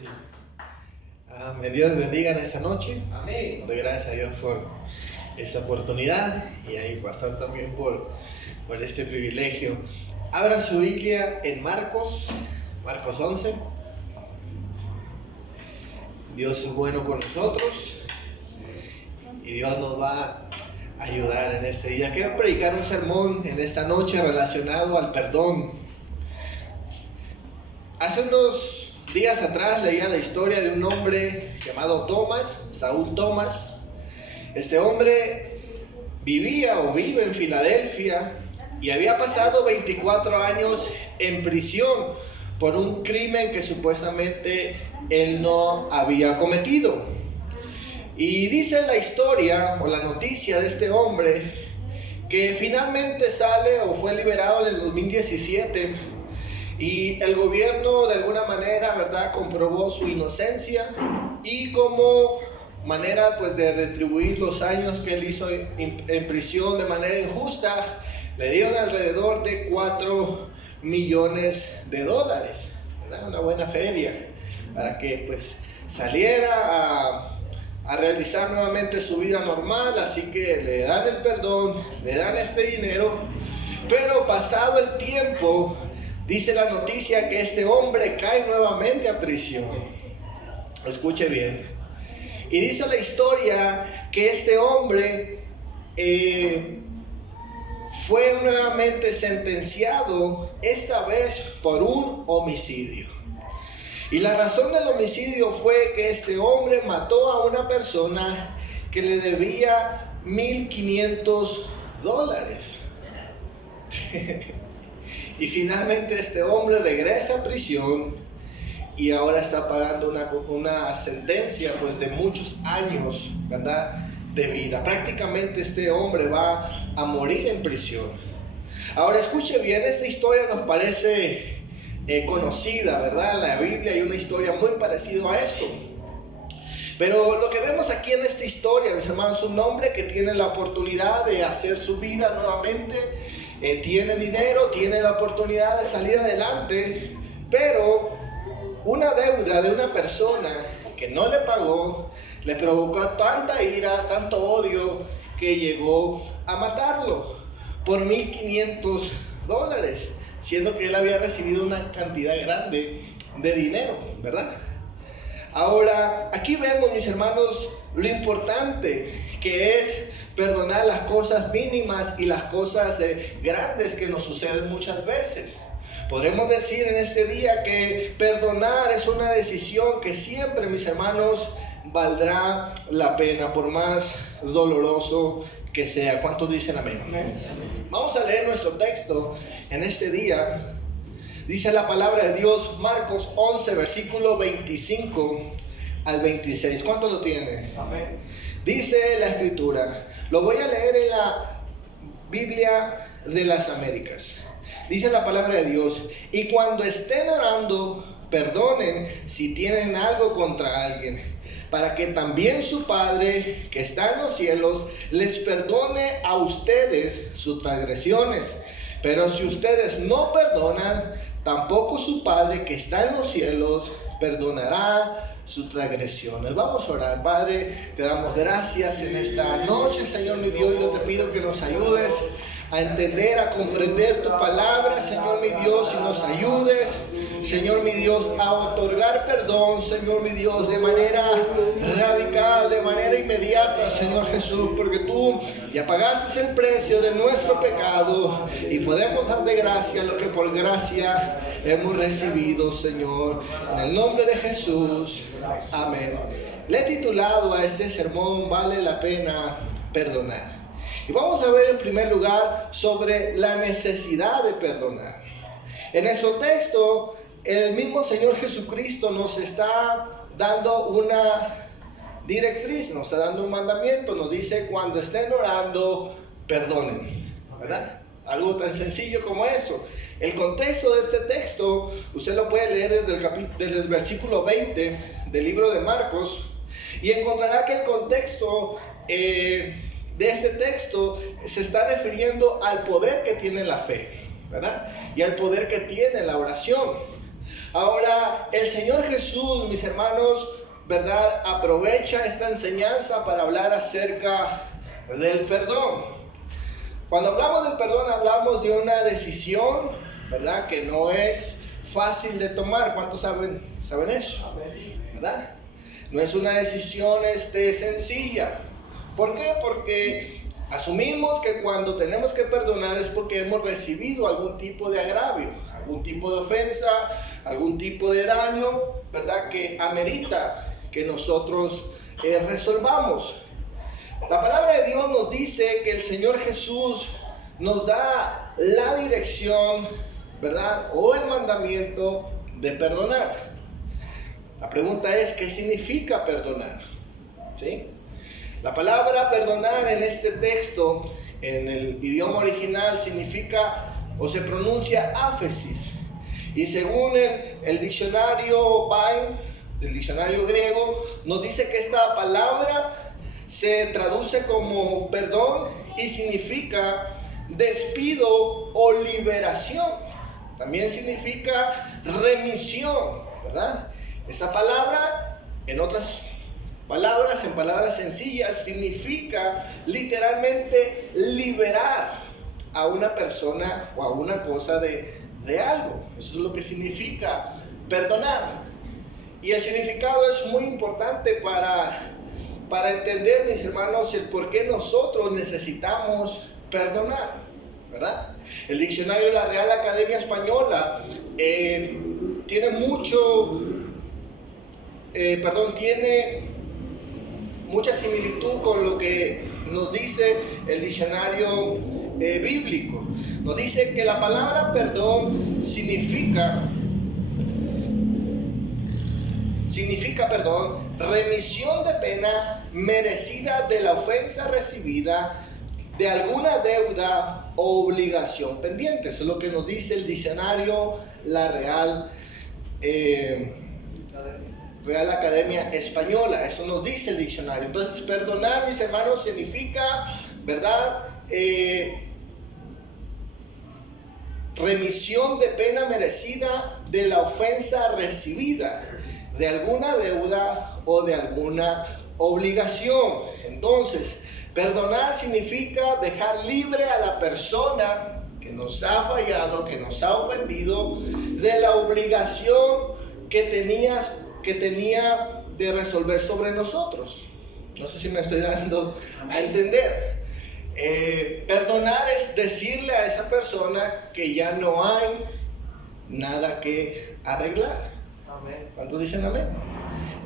Sí. Amén. Dios bendiga en esta noche. Amén. Doy gracias a Dios por esta oportunidad y a mi pastor también por este privilegio. Abra su Biblia en Marcos 11. Dios es bueno con nosotros y Dios nos va a ayudar en este día. Quiero predicar un sermón en esta noche relacionado al perdón. Hace unos días atrás leía la historia de un hombre llamado Saúl Thomas. Este hombre vive en Filadelfia y había pasado 24 años en prisión por un crimen que supuestamente él no había cometido. Y dice la historia o la noticia de este hombre que finalmente sale o fue liberado en el 2017 y el gobierno de alguna manera, ¿verdad?, comprobó su inocencia y como manera pues de retribuir los años que él hizo en prisión de manera injusta, le dieron alrededor de $4 millones, ¿verdad? Una buena feria para que pues saliera a realizar nuevamente su vida normal. Así que le dan el perdón, le dan este dinero, pero pasado el tiempo, dice la noticia que este hombre cae nuevamente a prisión. Escuche bien. Y dice la historia que este hombre fue nuevamente sentenciado, esta vez por un homicidio. Y la razón del homicidio fue que este hombre mató a una persona que le debía $1,500. Y finalmente este hombre regresa a prisión y ahora está pagando una sentencia pues de muchos años, ¿verdad?, de vida. Prácticamente este hombre va a morir en prisión. Ahora escuche bien, esta historia nos parece conocida, ¿verdad? En la Biblia hay una historia muy parecida a esto. Pero lo que vemos aquí en esta historia, mis hermanos, es un hombre que tiene la oportunidad de hacer su vida nuevamente. Tiene dinero, tiene la oportunidad de salir adelante, pero una deuda de una persona que no le pagó le provocó tanta ira, tanto odio, que llegó a matarlo por $1,500, siendo que él había recibido una cantidad grande de dinero, ¿verdad? Ahora, aquí vemos, mis hermanos, lo importante que es perdonar las cosas mínimas y las cosas grandes que nos suceden muchas veces. Podremos decir en este día que perdonar es una decisión que siempre, mis hermanos, valdrá la pena, por más doloroso que sea. ¿Cuántos dicen amén? Amén. Vamos a leer nuestro texto en este día. Dice la palabra de Dios, Marcos 11, versículo 25 al 26. ¿Cuántos lo tienen? Amén. Dice la escritura, lo voy a leer en la Biblia de las Américas. Dice la palabra de Dios, y cuando estén orando, perdonen si tienen algo contra alguien, para que también su Padre que está en los cielos les perdone a ustedes sus transgresiones. Pero si ustedes no perdonan, tampoco su Padre que está en los cielos perdonará sus transgresiones. Vamos a orar. Padre, te damos gracias en esta noche, Señor mi Dios. Yo te pido que nos ayudes a entender, a comprender tu palabra, Señor mi Dios, y nos ayudes, Señor mi Dios, a otorgar perdón, Señor mi Dios, de manera radical, de manera inmediata, Señor Jesús, porque tú ya pagaste el precio de nuestro pecado y podemos dar de gracia lo que por gracia hemos recibido, Señor, en el nombre de Jesús, amén. Le he titulado a este sermón, vale la pena perdonar. Y vamos a ver en primer lugar sobre la necesidad de perdonar. En nuestro texto, el mismo Señor Jesucristo nos está dando una directriz, nos está dando un mandamiento, nos dice cuando estén orando, perdonen, ¿verdad? Algo tan sencillo como eso. El contexto de este texto, usted lo puede leer desde el versículo 20 del libro de Marcos y encontrará que el contexto de este texto se está refiriendo al poder que tiene la fe, ¿verdad? Y al poder que tiene la oración. Ahora, el Señor Jesús, mis hermanos, ¿verdad?, aprovecha esta enseñanza para hablar acerca del perdón. Cuando hablamos del perdón, hablamos de una decisión, ¿verdad?, que no es fácil de tomar. ¿Cuántos saben eso? ¿Verdad? No es una decisión sencilla. ¿Por qué? Porque asumimos que cuando tenemos que perdonar es porque hemos recibido algún tipo de agravio, algún tipo de ofensa, algún tipo de daño, ¿verdad?, que amerita que nosotros resolvamos. La palabra de Dios nos dice que el Señor Jesús nos da la dirección, ¿verdad?, o el mandamiento de perdonar. La pregunta es, ¿qué significa perdonar? ¿Sí? La palabra perdonar en este texto, en el idioma original, significa o se pronuncia áfesis. Y según el diccionario Vine, el diccionario griego, nos dice que esta palabra se traduce como perdón y significa despido o liberación. También significa remisión, ¿verdad? Esa palabra, en otras palabras, en palabras sencillas, significa literalmente liberar a una persona o a una cosa de algo. Eso es lo que significa perdonar. Y el significado es muy importante para entender, mis hermanos, el por qué nosotros necesitamos perdonar, ¿verdad? El diccionario de la Real Academia Española tiene mucha similitud con lo que nos dice el diccionario bíblico. Nos dice que la palabra perdón significa remisión de pena merecida de la ofensa recibida, de alguna deuda o obligación pendiente. Eso es lo que nos dice el diccionario, la Real Academia Española. Eso nos dice el diccionario. Entonces, perdonar, mis hermanos, significa, ¿verdad?, remisión de pena merecida de la ofensa recibida, de alguna deuda o de alguna obligación. Entonces, perdonar significa dejar libre a la persona que nos ha fallado, que nos ha ofendido, de la obligación que tenía de resolver sobre nosotros. No sé si me estoy dando a entender. Perdonar es decirle a esa persona que ya no hay nada que arreglar. Amén. ¿Cuántos dicen amén?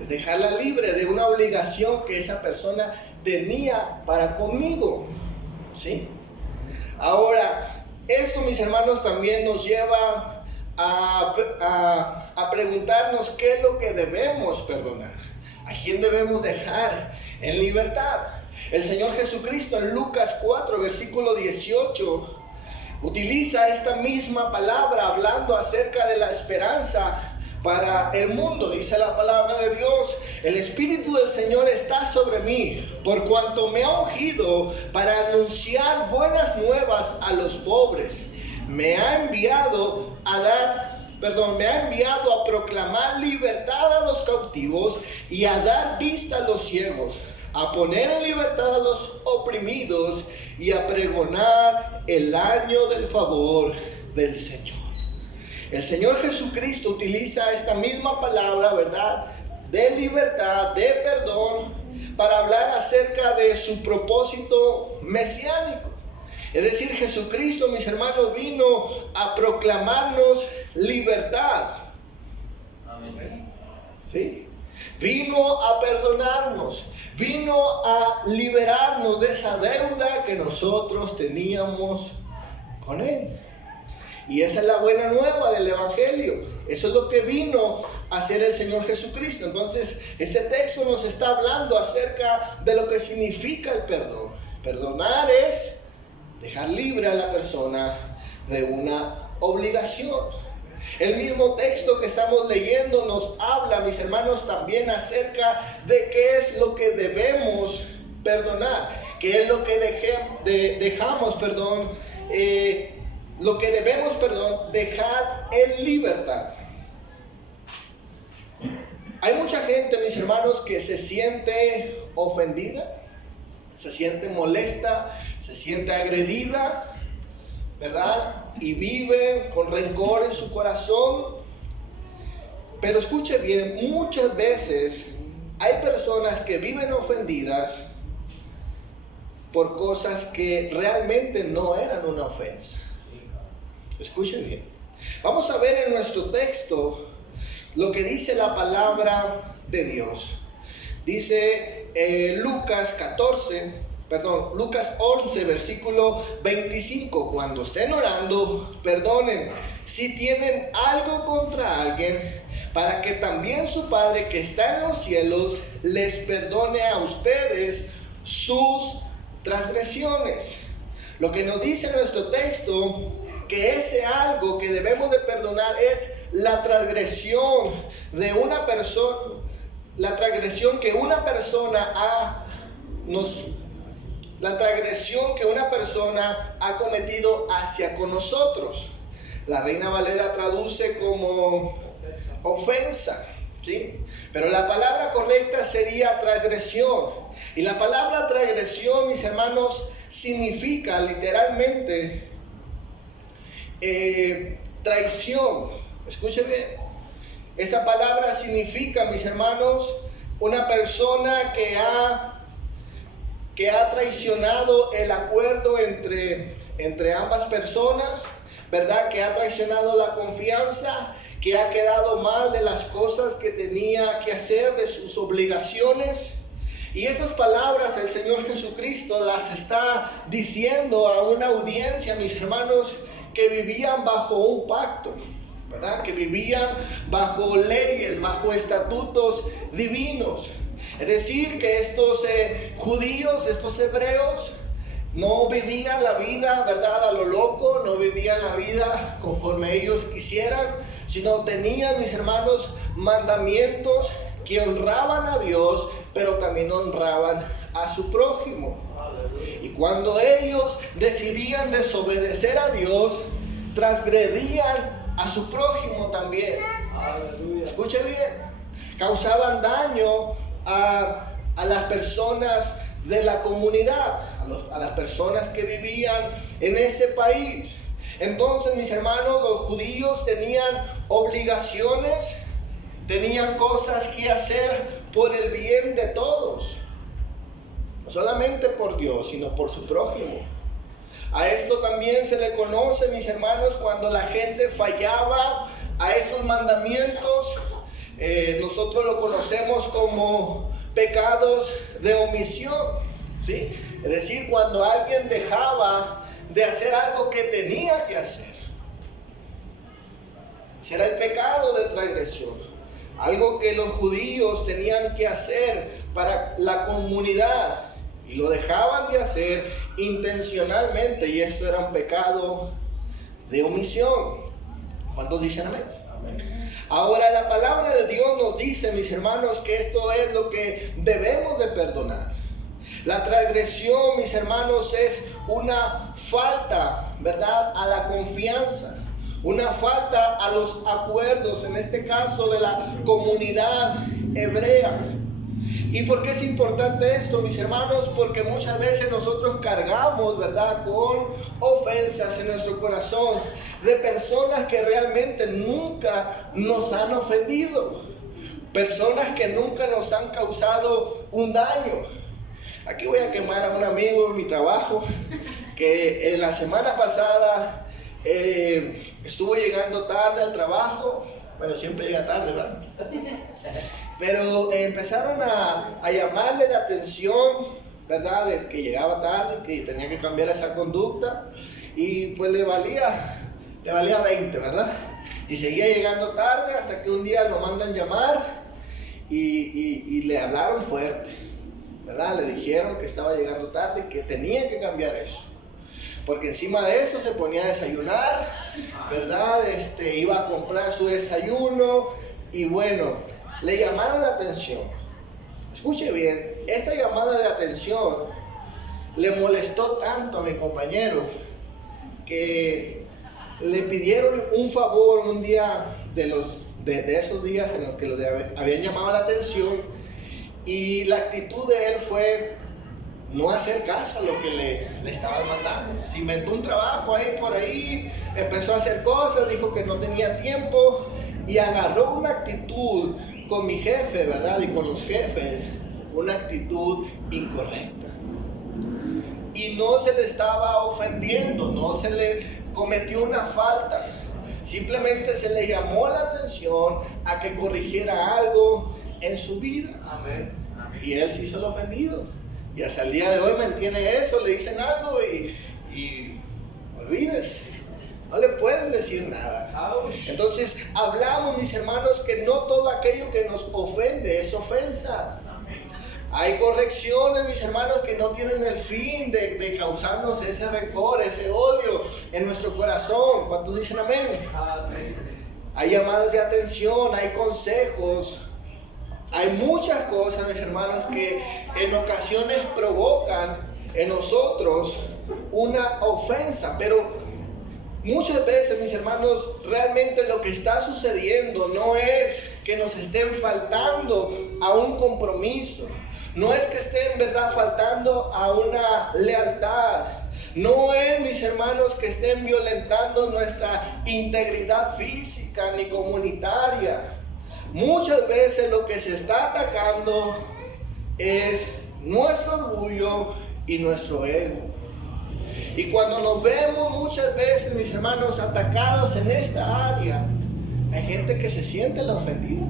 Es dejarla libre de una obligación que esa persona tenía para conmigo. ¿Sí? Ahora, esto, mis hermanos, también nos lleva a preguntarnos qué es lo que debemos perdonar. ¿A quién debemos dejar en libertad? El Señor Jesucristo en Lucas 4, versículo 18, utiliza esta misma palabra hablando acerca de la esperanza para el mundo. Dice la palabra de Dios: el Espíritu del Señor está sobre mí, por cuanto me ha ungido para anunciar buenas nuevas a los pobres. Me ha enviado a proclamar libertad a los cautivos y a dar vista a los ciegos, a poner en libertad a los oprimidos y a pregonar el año del favor del Señor. El Señor Jesucristo utiliza esta misma palabra, ¿verdad?, de libertad, de perdón, para hablar acerca de su propósito mesiánico. Es decir, Jesucristo, mis hermanos, vino a proclamarnos libertad. Amén. ¿Sí? Vino a perdonarnos, vino a liberarnos de esa deuda que nosotros teníamos con Él. Y esa es la buena nueva del Evangelio. Eso es lo que vino a hacer el Señor Jesucristo. Entonces, este texto nos está hablando acerca de lo que significa el perdón. Perdonar es dejar libre a la persona de una obligación. El mismo texto que estamos leyendo nos habla, mis hermanos, también acerca de qué es lo que debemos perdonar, qué es lo que dejamos, lo que debemos, dejar en libertad. Hay mucha gente, mis hermanos, que se siente ofendida, se siente molesta, se siente agredida, ¿verdad? Y vive con rencor en su corazón. Pero escuche bien, muchas veces hay personas que viven ofendidas por cosas que realmente no eran una ofensa. Escuche bien. Vamos a ver en nuestro texto lo que dice la palabra de Dios. Dice Lucas 11, versículo 25. Cuando estén orando, perdonen si tienen algo contra alguien, para que también su Padre que está en los cielos les perdone a ustedes sus transgresiones. Lo que nos dice nuestro texto, que ese algo que debemos de perdonar es la transgresión de una persona, la transgresión que una persona ha cometido hacia con nosotros. La Reina Valera traduce como ofensa, ¿sí? Pero la palabra correcta sería transgresión. Y la palabra transgresión, mis hermanos, significa literalmente traición. Escuchen bien. Esa palabra significa, mis hermanos, una persona que ha traicionado el acuerdo entre ambas personas, ¿verdad? Que ha traicionado la confianza, que ha quedado mal de las cosas que tenía que hacer, de sus obligaciones. Y esas palabras el Señor Jesucristo las está diciendo a una audiencia, mis hermanos, que vivían bajo un pacto, ¿verdad? Que vivían bajo leyes, bajo estatutos divinos. Es decir, que estos judíos, estos hebreos, no vivían la vida, ¿verdad?, a lo loco, no vivían la vida conforme ellos quisieran, sino tenían, mis hermanos, mandamientos que honraban a Dios, pero también honraban a su prójimo. Y cuando ellos decidían desobedecer a Dios, transgredían a su prójimo también. Aleluya. Escuche bien, causaban daño a las personas de la comunidad, a las personas que vivían en ese país. Entonces, mis hermanos, los judíos tenían obligaciones, tenían cosas que hacer por el bien de todos, no solamente por Dios, sino por su prójimo. A esto también se le conoce, mis hermanos, cuando la gente fallaba a esos mandamientos. Nosotros lo conocemos como pecados de omisión, ¿sí? Es decir, cuando alguien dejaba de hacer algo que tenía que hacer. Será el pecado de transgresión, algo que los judíos tenían que hacer para la comunidad y lo dejaban de hacer intencionalmente, y esto era un pecado de omisión. ¿Cuántos dicen amén? Amén. Ahora la palabra de Dios nos dice, mis hermanos, que esto es lo que debemos de perdonar. La transgresión, mis hermanos, es una falta, ¿verdad?, a la confianza, una falta a los acuerdos, en este caso de la comunidad hebrea. ¿Y por qué es importante esto, mis hermanos? Porque muchas veces nosotros cargamos, ¿verdad?, con ofensas en nuestro corazón de personas que realmente nunca nos han ofendido, personas que nunca nos han causado un daño. Aquí voy a quemar a un amigo en mi trabajo que en la semana pasada estuvo llegando tarde al trabajo. Bueno, siempre llega tarde, ¿verdad? Pero empezaron a llamarle la atención, ¿verdad?, de que llegaba tarde, que tenía que cambiar esa conducta, y pues le valía 20, ¿verdad? Y seguía llegando tarde hasta que un día lo mandan llamar y le hablaron fuerte, ¿verdad? Le dijeron que estaba llegando tarde y que tenía que cambiar eso, porque encima de eso se ponía a desayunar, ¿verdad? Iba a comprar su desayuno y bueno, le llamaron la atención. Escuche bien, esa llamada de atención le molestó tanto a mi compañero que le pidieron un favor un día de de esos días en los que le habían llamado la atención, y la actitud de él fue no hacer caso a lo que le estaban mandando. Se inventó un trabajo ahí por ahí, empezó a hacer cosas, dijo que no tenía tiempo y agarró una actitud con mi jefe, ¿verdad? Y con los jefes, una actitud incorrecta. Y no se le estaba ofendiendo, no se le cometió una falta. Simplemente se le llamó la atención a que corrigiera algo en su vida. Amén. Y él se hizo el ofendido. Y hasta el día de hoy mantiene eso, le dicen algo y olvídese, no le pueden decir nada. Entonces hablamos, mis hermanos, que no todo aquello que nos ofende es ofensa. Hay correcciones, mis hermanos, que no tienen el fin de causarnos ese rencor, ese odio en nuestro corazón. ¿Cuántos dicen amén? Amén. Hay llamadas de atención, hay consejos. Hay muchas cosas, mis hermanos, que en ocasiones provocan en nosotros una ofensa, pero muchas veces, mis hermanos, realmente lo que está sucediendo no es que nos estén faltando a un compromiso, no es que estén, verdad, faltando a una lealtad, no es, mis hermanos, que estén violentando nuestra integridad física ni comunitaria. Muchas veces lo que se está atacando es nuestro orgullo y nuestro ego. Y cuando nos vemos muchas veces, mis hermanos, atacados en esta área, hay gente que se siente la ofendida.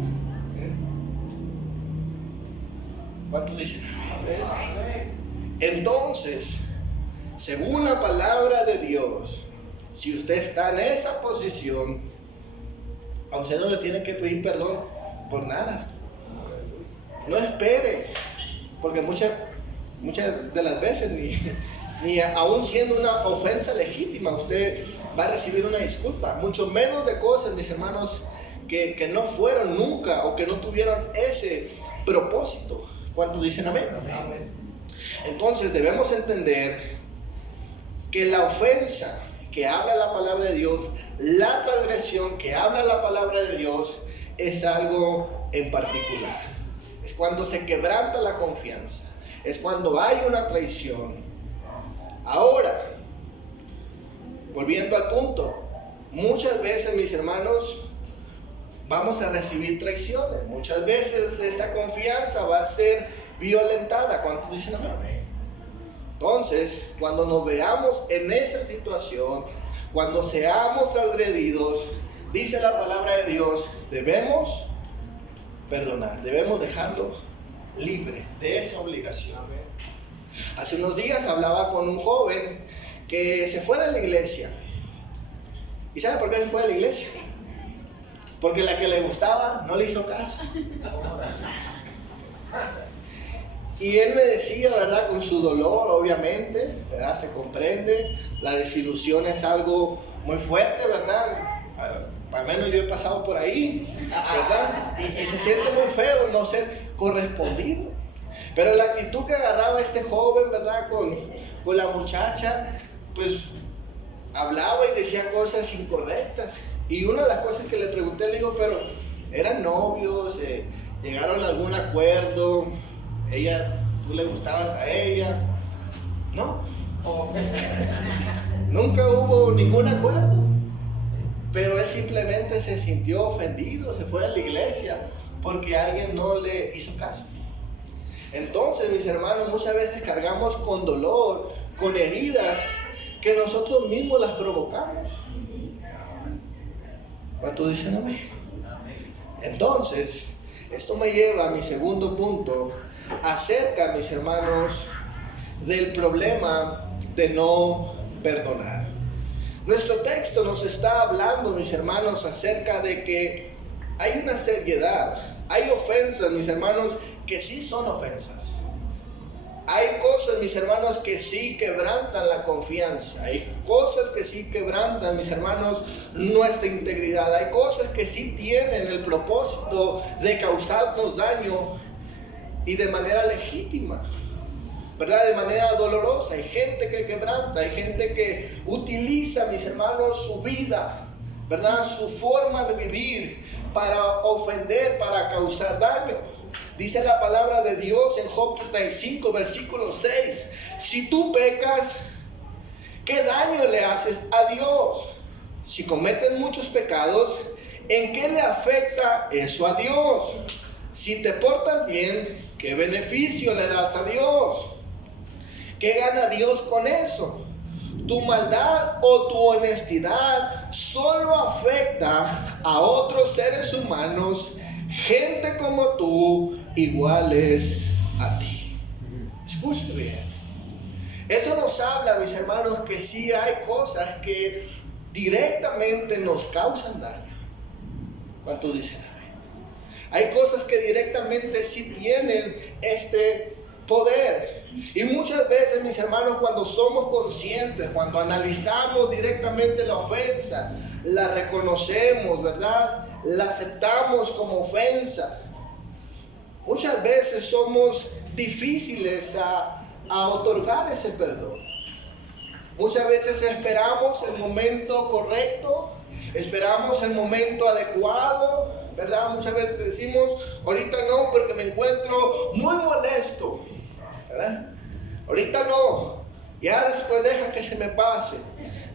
¿Cuántos dicen? Entonces, según la palabra de Dios, si usted está en esa posición, a usted no le tiene que pedir perdón por nada. No espere, porque muchas de las veces ni aún siendo una ofensa legítima usted va a recibir una disculpa, mucho menos de cosas, mis hermanos, que no fueron nunca o que no tuvieron ese propósito. ¿Cuántos dicen amén? Amén. Entonces debemos entender que la ofensa que habla la palabra de Dios, la transgresión que habla la palabra de Dios, es algo en particular. Es cuando se quebranta la confianza, es cuando hay una traición. Ahora, volviendo al punto, muchas veces, mis hermanos, vamos a recibir traiciones. Muchas veces esa confianza va a ser violentada. ¿Cuántos dicen amén? Entonces, cuando nos veamos en esa situación, cuando seamos agredidos, dice la palabra de Dios, debemos perdonar, debemos dejarlo libre de esa obligación. Hace unos días hablaba con un joven que se fue de la iglesia. ¿Y sabe por qué se fue de la iglesia? Porque la que le gustaba no le hizo caso. Y él me decía, ¿verdad? Con su dolor, obviamente, ¿verdad? Se comprende. La desilusión es algo muy fuerte, ¿verdad? Al menos yo he pasado por ahí, ¿verdad? Y se siente muy feo no ser correspondido. Pero la actitud que agarraba este joven, ¿verdad? Con la muchacha, pues hablaba y decía cosas incorrectas. Y una de las cosas que le pregunté, le digo, pero ¿eran novios? ¿Llegaron a algún acuerdo? ¿Tú le gustabas a ella? No. Nunca hubo ningún acuerdo. Pero él simplemente se sintió ofendido, se fue a la iglesia porque alguien no le hizo caso. Entonces, mis hermanos, muchas veces cargamos con dolor, con heridas que nosotros mismos las provocamos. ¿Cuántos dicen amén? Entonces, esto me lleva a mi segundo punto, acerca, mis hermanos, del problema de no perdonar. Nuestro texto nos está hablando, mis hermanos, acerca de que hay una seriedad, hay ofensas, mis hermanos, que sí son ofensas. Hay cosas, mis hermanos, que sí quebrantan la confianza. Hay cosas que sí quebrantan, mis hermanos, nuestra integridad. Hay cosas que sí tienen el propósito de causarnos daño y de manera legítima, ¿verdad? De manera dolorosa. Hay gente que quebranta, hay gente que utiliza, mis hermanos, su vida ¿verdad? Su forma de vivir para ofender, para causar daño. Dice la palabra de Dios en Job 35, versículo 6. Si tú pecas, ¿qué daño le haces a Dios? Si cometes muchos pecados, ¿en qué le afecta eso a Dios? Si te portas bien, ¿qué beneficio le das a Dios? ¿Qué gana Dios con eso? Tu maldad o tu honestidad solo afecta a otros seres humanos, gente como tú, iguales a ti. Escucha bien. Eso nos habla, mis hermanos, que sí hay cosas que directamente nos causan daño. ¿Cuántos dicen amén? Hay cosas que directamente sí tienen este poder. Y muchas veces, mis hermanos, cuando somos conscientes, cuando analizamos directamente la ofensa, la reconocemos, ¿verdad? La aceptamos como ofensa. Muchas veces somos difíciles a otorgar ese perdón. Muchas veces esperamos el momento correcto, esperamos el momento adecuado, ¿verdad? Muchas veces decimos, ahorita no porque me encuentro muy molesto, ¿verdad? Ahorita no, ya después deja que se me pase,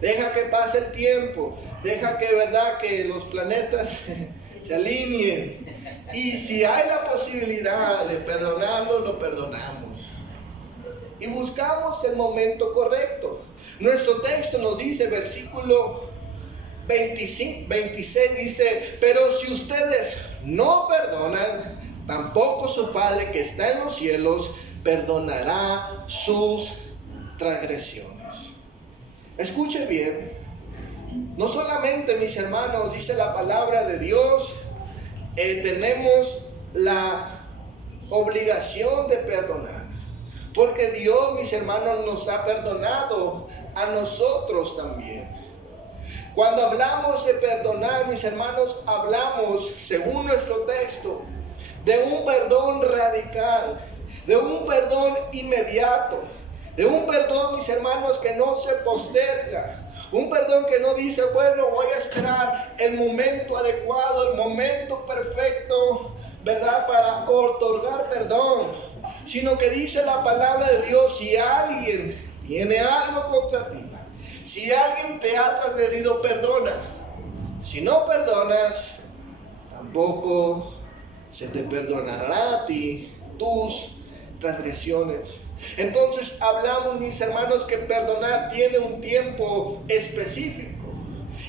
deja que pase el tiempo, deja que, ¿verdad?, que los planetas se alineen. Y si hay la posibilidad de perdonarlo, lo perdonamos. Y buscamos el momento correcto. Nuestro texto nos dice, versículo 26 dice, pero si ustedes no perdonan, tampoco su Padre que está en los cielos perdonará sus transgresiones. Escuche bien, no solamente, mis hermanos, dice la palabra de Dios, tenemos la obligación de perdonar, porque Dios, mis hermanos, nos ha perdonado a nosotros también. Cuando hablamos de perdonar, mis hermanos, hablamos, según nuestro texto, de un perdón radical, de un perdón inmediato, de un perdón, mis hermanos, que no se posterga, un perdón que no dice, bueno, voy a esperar el momento adecuado, el momento perfecto, ¿verdad?, para otorgar perdón, sino que dice la palabra de Dios, si alguien tiene algo contra ti, si alguien te ha transgredido, perdona. Si no perdonas, tampoco se te perdonará a ti tus transgresiones. Entonces hablamos, mis hermanos, que perdonar tiene un tiempo específico.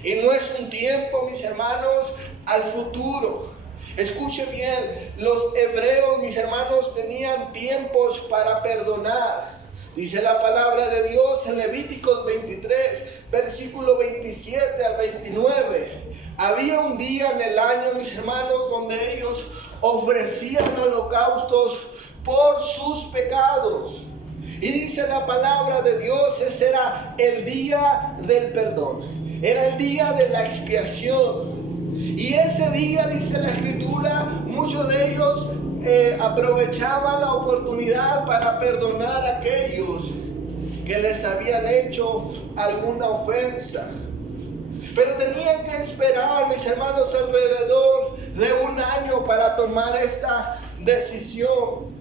Y no es un tiempo, mis hermanos, al futuro. Escuche bien, los hebreos, mis hermanos, tenían tiempos para perdonar. Dice la palabra de Dios en Levíticos 23, versículo 27 al 29. Había un día en el año, mis hermanos, donde ellos ofrecían holocaustos por sus pecados. Y dice la palabra de Dios, ese era el día del perdón. Era el día de la expiación. Y ese día, dice la Escritura, muchos de ellos aprovechaban la oportunidad para perdonar a aquellos que les habían hecho alguna ofensa. Pero tenían que esperar, mis hermanos, alrededor de un año para tomar esta decisión.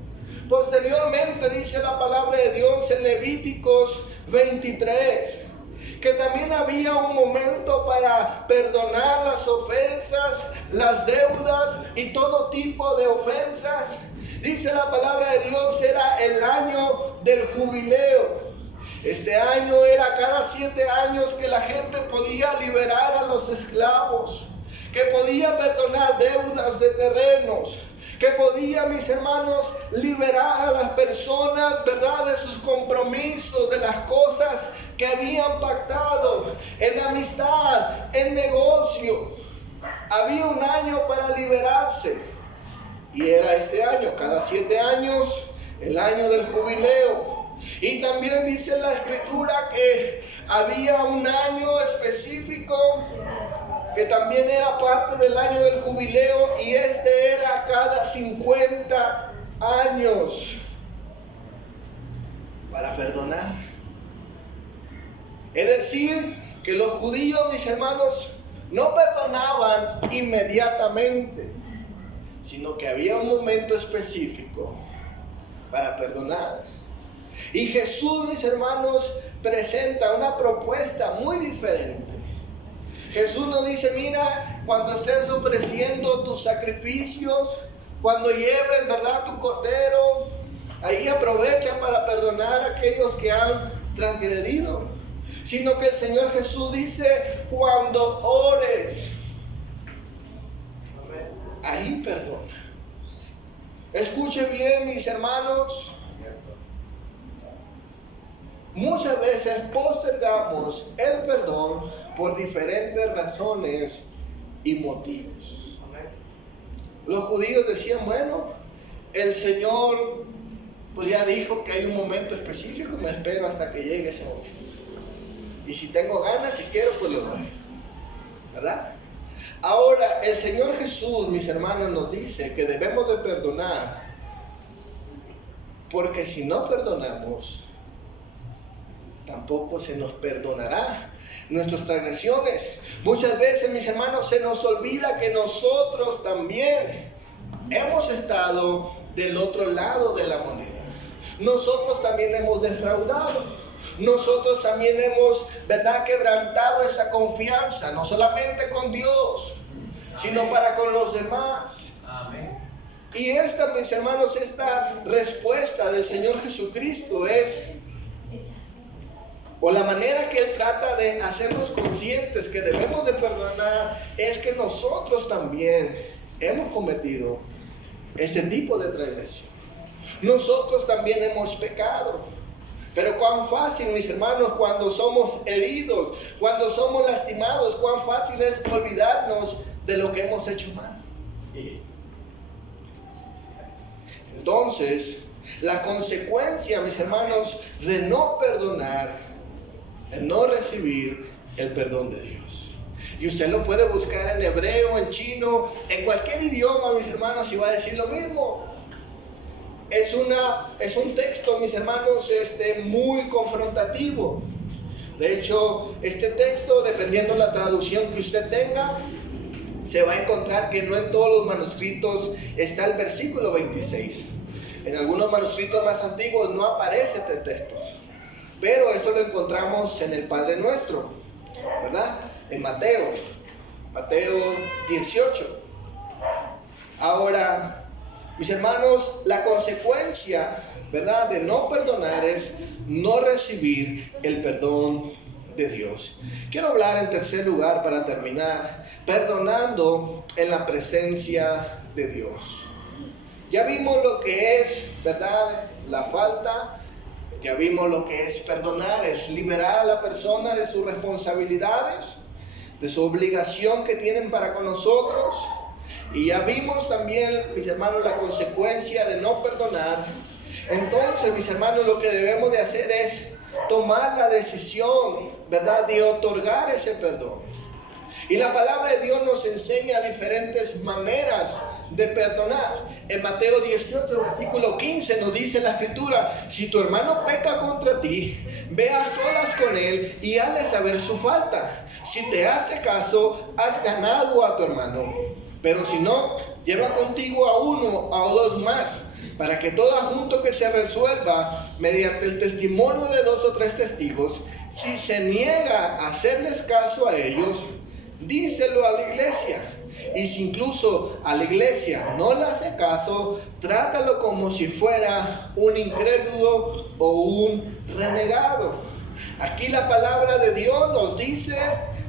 Posteriormente, dice la palabra de Dios en Levíticos 23, que también había un momento para perdonar las ofensas, las deudas y todo tipo de ofensas. Dice la palabra de Dios, era el año del jubileo. Este año era cada 7 años que la gente podía liberar a los esclavos, que podía perdonar deudas de terrenos, que podía, mis hermanos, liberar a las personas, ¿verdad?, de sus compromisos, de las cosas que habían pactado en amistad, en negocio. Había un año para liberarse. Y era este año, cada 7 años, el año del jubileo. Y también dice la Escritura que había un año específico que también era parte del año del jubileo, y este era cada 50 años para perdonar. Es decir, que los judíos, mis hermanos, no perdonaban inmediatamente, sino que había un momento específico para perdonar. Y Jesús, mis hermanos, presenta una propuesta muy diferente. Jesús nos dice, mira, cuando estés ofreciendo tus sacrificios, cuando lleves, ¿verdad?, tu cordero, ahí aprovecha para perdonar a aquellos que han transgredido. Sino que el Señor Jesús dice, cuando ores, ahí perdona. Escuche bien, mis hermanos. Muchas veces postergamos el perdón por diferentes razones y motivos. Los judíos decían, bueno, el Señor pues ya dijo que hay un momento específico, me espero hasta que llegue ese momento. Y si tengo ganas, si quiero, pues lo doy. ¿Verdad? Ahora, el Señor Jesús, mis hermanos, nos dice que debemos de perdonar, porque si no perdonamos, tampoco se nos perdonará nuestras transgresiones. Muchas veces, mis hermanos, se nos olvida que nosotros también hemos estado del otro lado de la moneda. Nosotros también hemos defraudado. Nosotros también hemos, ¿verdad?, quebrantado esa confianza, no solamente con Dios, sino para con los demás. Amén. Y esta, mis hermanos, esta respuesta del Señor Jesucristo es, o la manera que Él trata de hacernos conscientes que debemos de perdonar, es que nosotros también hemos cometido ese tipo de transgresión. Nosotros también hemos pecado. Pero cuán fácil, mis hermanos, cuando somos heridos, cuando somos lastimados, cuán fácil es olvidarnos de lo que hemos hecho mal. Entonces, la consecuencia, mis hermanos, de no perdonar, de no recibir el perdón de Dios. Y usted lo puede buscar en hebreo, en chino, en cualquier idioma, mis hermanos, y va a decir lo mismo. Es un texto, mis hermanos, muy confrontativo. De hecho, este texto, dependiendo de la traducción que usted tenga, se va a encontrar que no en todos los manuscritos está el versículo 26. En algunos manuscritos más antiguos no aparece este texto. Pero eso lo encontramos en el Padre Nuestro, ¿verdad? En Mateo 18. Ahora, mis hermanos, la consecuencia, ¿verdad?, de no perdonar es no recibir el perdón de Dios. Quiero hablar en tercer lugar, para terminar, perdonando en la presencia de Dios. Ya vimos lo que es, ¿verdad?, la falta. Ya vimos lo que es perdonar, es liberar a la persona de sus responsabilidades, de su obligación que tienen para con nosotros. Y ya vimos también, mis hermanos, la consecuencia de no perdonar. Entonces, mis hermanos, lo que debemos de hacer es tomar la decisión, ¿verdad?, de otorgar ese perdón. Y la palabra de Dios nos enseña diferentes maneras de perdonar. En Mateo 18, versículo 15 nos dice la Escritura: si tu hermano peca contra ti, ve a solas con él y hazle saber su falta. Si te hace caso, has ganado a tu hermano. Pero si no, lleva contigo a uno o dos más, para que todo asunto que se resuelva mediante el testimonio de 2 o 3 testigos. Si se niega a hacerles caso a ellos, díselo a la iglesia. Y si incluso a la iglesia no le hace caso, trátalo como si fuera un incrédulo o un renegado. Aquí la palabra de Dios nos dice,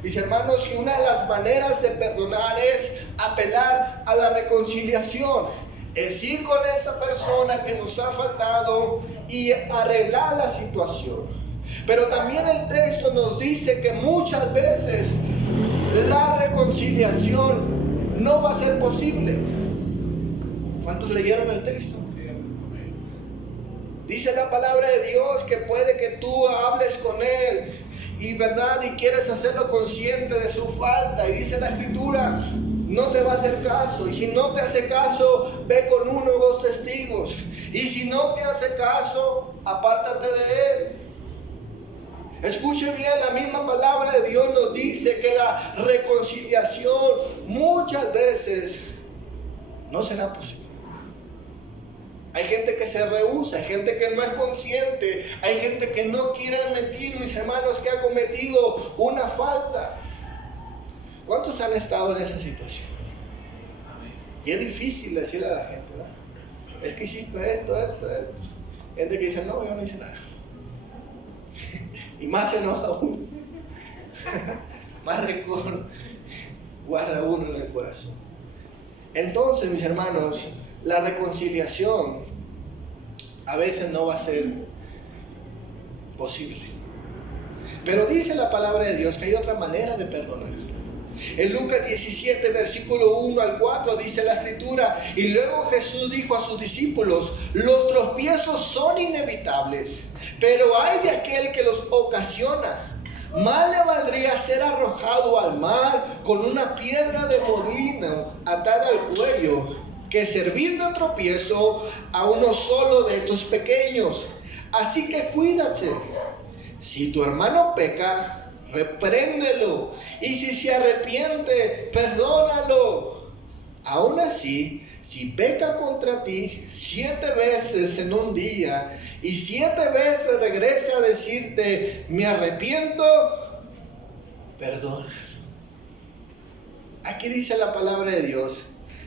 mis hermanos, que una de las maneras de perdonar es apelar a la reconciliación. Es ir con esa persona que nos ha faltado y arreglar la situación. Pero también el texto nos dice que muchas veces la reconciliación no va a ser posible. ¿Cuántos leyeron el texto? Dice la palabra de Dios que puede que tú hables con él y verdad y quieres hacerlo consciente de su falta, y dice la Escritura, no te va a hacer caso, y si no te hace caso, ve con 1 o 2 testigos, y si no te hace caso, apártate de él. Escuche bien, la misma palabra de Dios nos dice que la reconciliación muchas veces no será posible. Hay gente que se rehúsa, hay gente que no es consciente, hay gente que no quiere admitir, mis hermanos, que ha cometido una falta. ¿Cuántos han estado en esa situación? Y es difícil decirle a la gente, ¿verdad? Es que hiciste esto. Gente que dice, no, yo no hice nada. Y más se enoja uno. Más rencor guarda uno en el corazón. Entonces, mis hermanos, la reconciliación a veces no va a ser posible. Pero dice la palabra de Dios que hay otra manera de perdonar. En Lucas 17, versículo 1 al 4 dice la escritura: y luego Jesús dijo a sus discípulos, los tropiezos son inevitables, pero hay de aquel que los ocasiona. Más le valdría ser arrojado al mar con una piedra de molino atada al cuello, que servir de tropiezo a uno solo de estos pequeños. Así que cuídate. Si tu hermano peca, repréndelo, y si se arrepiente, perdónalo. Aún así, si peca contra ti 7 veces en un día, y 7 veces regresa a decirte, me arrepiento, perdónalo. Aquí dice la palabra de Dios,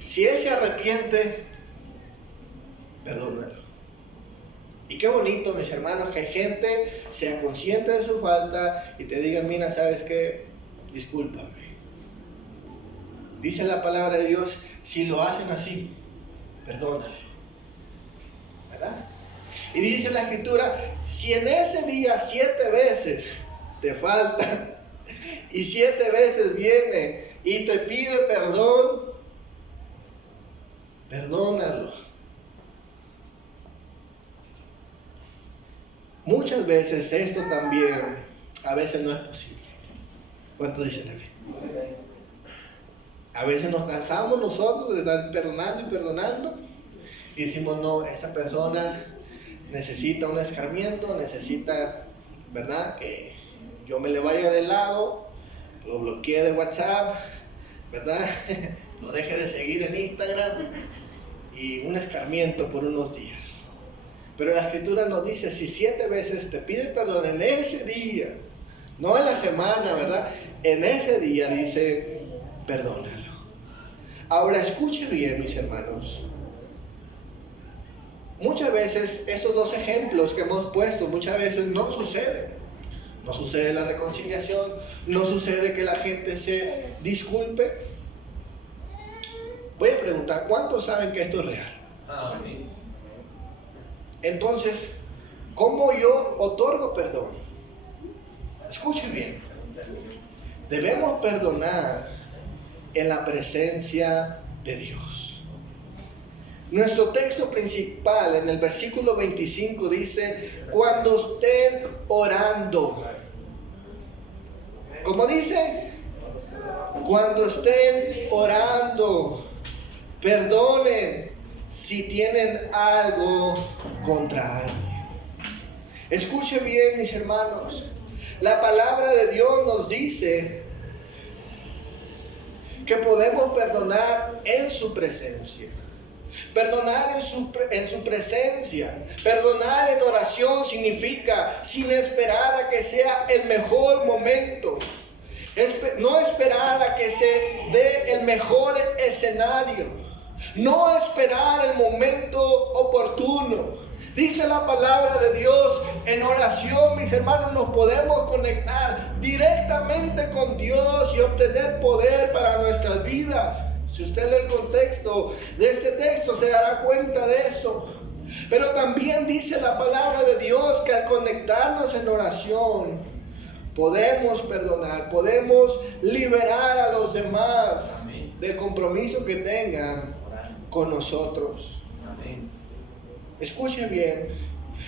si él se arrepiente, perdónalo. Y qué bonito, mis hermanos, que gente sea consciente de su falta y te diga, mira, ¿sabes qué? Discúlpame. Dice la palabra de Dios, si lo hacen así, perdónale. ¿Verdad? Y dice la escritura, si en ese día 7 veces te falta y 7 veces viene y te pide perdón, perdónalo. Muchas veces esto también, a veces no es posible. ¿Cuántos dicen amén? A veces nos cansamos nosotros de estar perdonando y perdonando y decimos, no, esa persona necesita un escarmiento, necesita, ¿verdad? Que yo me le vaya de lado, lo bloquee de WhatsApp, ¿verdad? Lo deje de seguir en Instagram y un escarmiento por unos días. Pero la escritura nos dice, si 7 veces te pide perdón en ese día, no en la semana, ¿verdad? En ese día dice, perdónalo. Ahora escuche bien, mis hermanos. Muchas veces estos 2 ejemplos que hemos puesto, muchas veces no sucede. No sucede la reconciliación, no sucede que la gente se disculpe. Voy a preguntar, ¿cuántos saben que esto es real? Amén. Entonces, ¿cómo yo otorgo perdón? Escuche bien. Debemos perdonar en la presencia de Dios. Nuestro texto principal en el versículo 25 dice, cuando estén orando. ¿Cómo dice? Cuando estén orando, perdonen si tienen algo contra alguien. Escuche bien, mis hermanos. La palabra de Dios nos dice que podemos perdonar en su presencia. Perdonar en su presencia. Perdonar en oración significa sin esperar a que sea el mejor momento. No esperar a que se dé el mejor escenario. No esperar el momento oportuno. Dice la palabra de Dios, en oración, mis hermanos, nos podemos conectar directamente con Dios y obtener poder para nuestras vidas. Si usted lee el contexto de este texto, se dará cuenta de eso. Pero también dice la palabra de Dios que al conectarnos en oración, podemos perdonar, podemos liberar a los demás del compromiso que tengan con nosotros. Amén. Escuchen bien,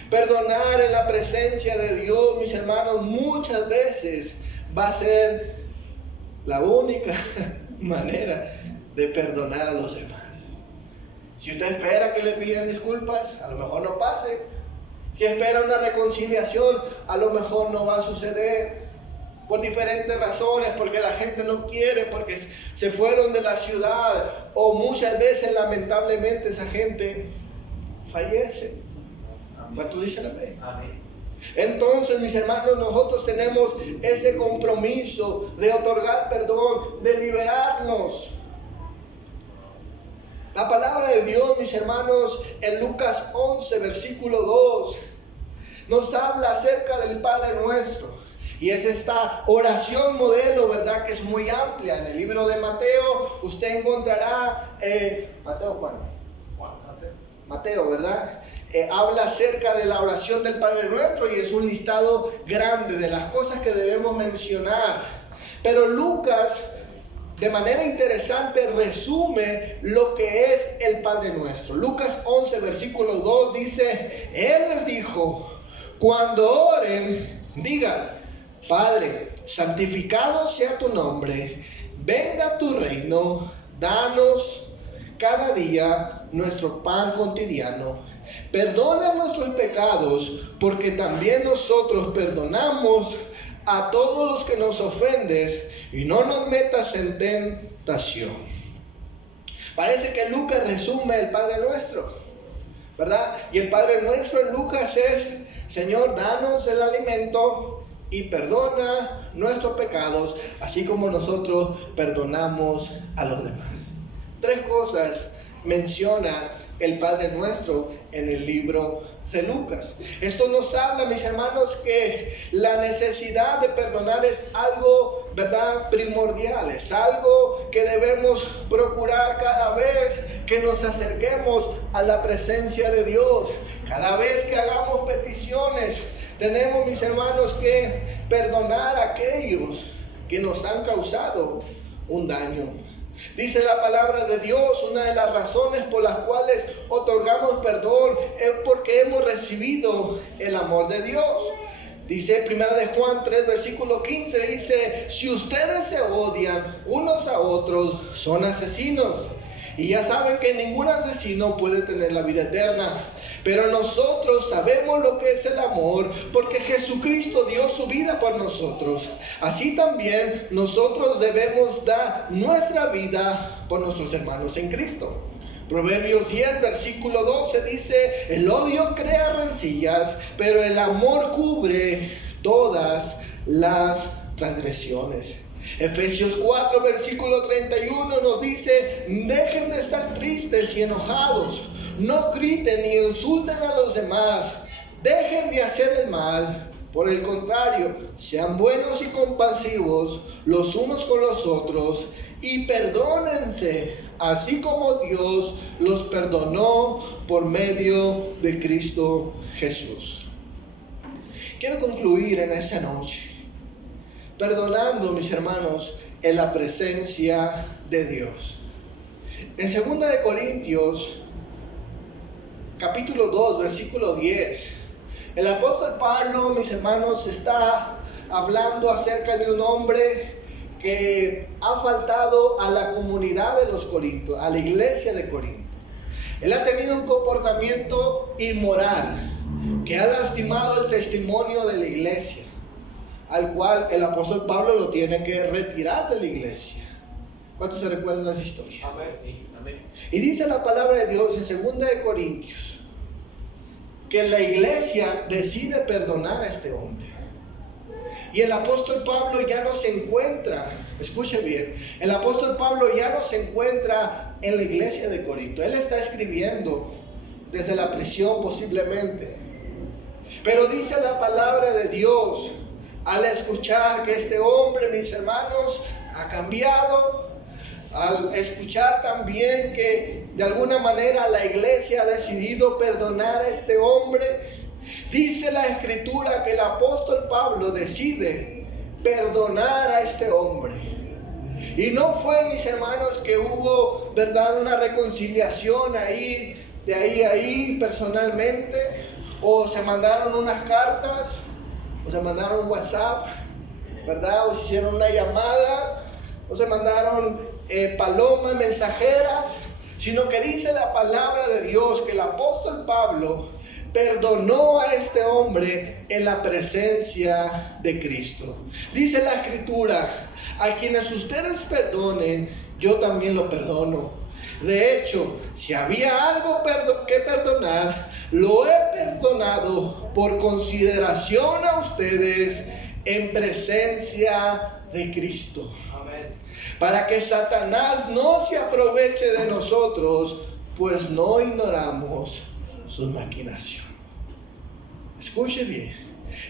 perdonar en la presencia de Dios, mis hermanos, muchas veces va a ser la única manera de perdonar a los demás. Si usted espera que le pidan disculpas, a lo mejor no pase, Si espera una reconciliación, a lo mejor no va a suceder. Por diferentes razones, porque la gente no quiere, porque se fueron de la ciudad, o muchas veces lamentablemente esa gente fallece. ¿Cuántos dicen amén? Amén. Entonces, mis hermanos, nosotros tenemos ese compromiso de otorgar perdón, de liberarnos. La palabra de Dios, mis hermanos, en Lucas 11, versículo 2, nos habla acerca del Padre Nuestro. Y es esta oración modelo, ¿verdad? Que es muy amplia. En el libro de Mateo, usted encontrará, Mateo, ¿verdad? Habla acerca de la oración del Padre Nuestro y es un listado grande de las cosas que debemos mencionar. Pero Lucas, de manera interesante, resume lo que es el Padre Nuestro. Lucas 11, versículo 2 dice, Él les dijo, cuando oren, digan, Padre, santificado sea tu nombre, venga tu reino, danos cada día nuestro pan cotidiano. Perdona nuestros pecados, porque también nosotros perdonamos a todos los que nos ofenden, y no nos metas en tentación. Parece que Lucas resume el Padre Nuestro, ¿verdad? Y el Padre Nuestro en Lucas es, Señor, danos el alimento y perdona nuestros pecados, así como nosotros perdonamos a los demás. 3 cosas menciona el Padre Nuestro en el libro de Lucas. Esto nos habla, mis hermanos, que la necesidad de perdonar es algo, ¿verdad?, primordial, es algo que debemos procurar cada vez que nos acerquemos a la presencia de Dios, cada vez que hagamos peticiones. Tenemos, mis hermanos, que perdonar a aquellos que nos han causado un daño. Dice la palabra de Dios, una de las razones por las cuales otorgamos perdón es porque hemos recibido el amor de Dios. Dice 1 de Juan 3, versículo 15, dice, si ustedes se odian unos a otros, son asesinos. Y ya saben que ningún asesino puede tener la vida eterna. Pero nosotros sabemos lo que es el amor, porque Jesucristo dio su vida por nosotros. Así también nosotros debemos dar nuestra vida por nuestros hermanos en Cristo. Proverbios 10, versículo 12 dice, el odio crea rencillas, pero el amor cubre todas las transgresiones. Efesios 4, versículo 31 nos dice, dejen de estar tristes y enojados, no griten ni insulten a los demás, dejen de hacer el mal, por el contrario, sean buenos y compasivos los unos con los otros y perdónense, así como Dios los perdonó por medio de Cristo Jesús. Quiero concluir en esta noche perdonando, mis hermanos, en la presencia de Dios. En 2 de Corintios, capítulo 2, versículo 10, el apóstol Pablo, mis hermanos, está hablando acerca de un hombre que ha faltado a la comunidad de los Corintios, a la iglesia de Corinto. Él ha tenido un comportamiento inmoral que ha lastimado el testimonio de la iglesia, al cual el apóstol Pablo lo tiene que retirar de la iglesia. ¿Cuántos se recuerdan de esa historia? Amén, sí, amén. Y dice la palabra de Dios en 2 de Corintios que la iglesia decide perdonar a este hombre. Y el apóstol Pablo ya no se encuentra, escuche bien, el apóstol Pablo ya no se encuentra en la iglesia de Corinto. Él está escribiendo desde la prisión posiblemente. Pero dice la palabra de Dios, al escuchar que este hombre, mis hermanos, ha cambiado, al escuchar también que de alguna manera la iglesia ha decidido perdonar a este hombre, dice la escritura que el apóstol Pablo decide perdonar a este hombre. Y no fue, mis hermanos, que hubo, ¿verdad?, una reconciliación ahí, de ahí personalmente, o se mandaron unas cartas, o se mandaron WhatsApp, ¿verdad?, o se hicieron una llamada, o se mandaron palomas mensajeras, sino que dice la palabra de Dios que el apóstol Pablo perdonó a este hombre en la presencia de Cristo. Dice la Escritura: a quienes ustedes perdonen, yo también lo perdono. De hecho, si había algo que perdonar, lo he perdonado por consideración a ustedes en presencia de Cristo. Amén. Para que Satanás no se aproveche de nosotros, pues no ignoramos sus maquinaciones. Escuche bien.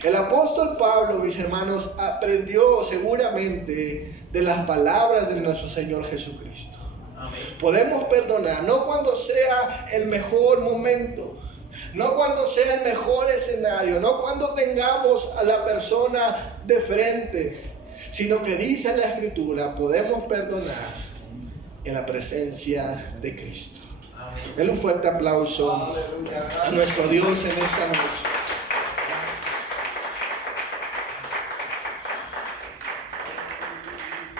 El apóstol Pablo, mis hermanos, aprendió seguramente de las palabras de nuestro Señor Jesucristo. Amén. Podemos perdonar, no cuando sea el mejor momento, no cuando sea el mejor escenario, no cuando tengamos a la persona de frente, sino que dice la Escritura, podemos perdonar en la presencia de Cristo. Amén. Den un fuerte aplauso a nuestro Dios en esta noche.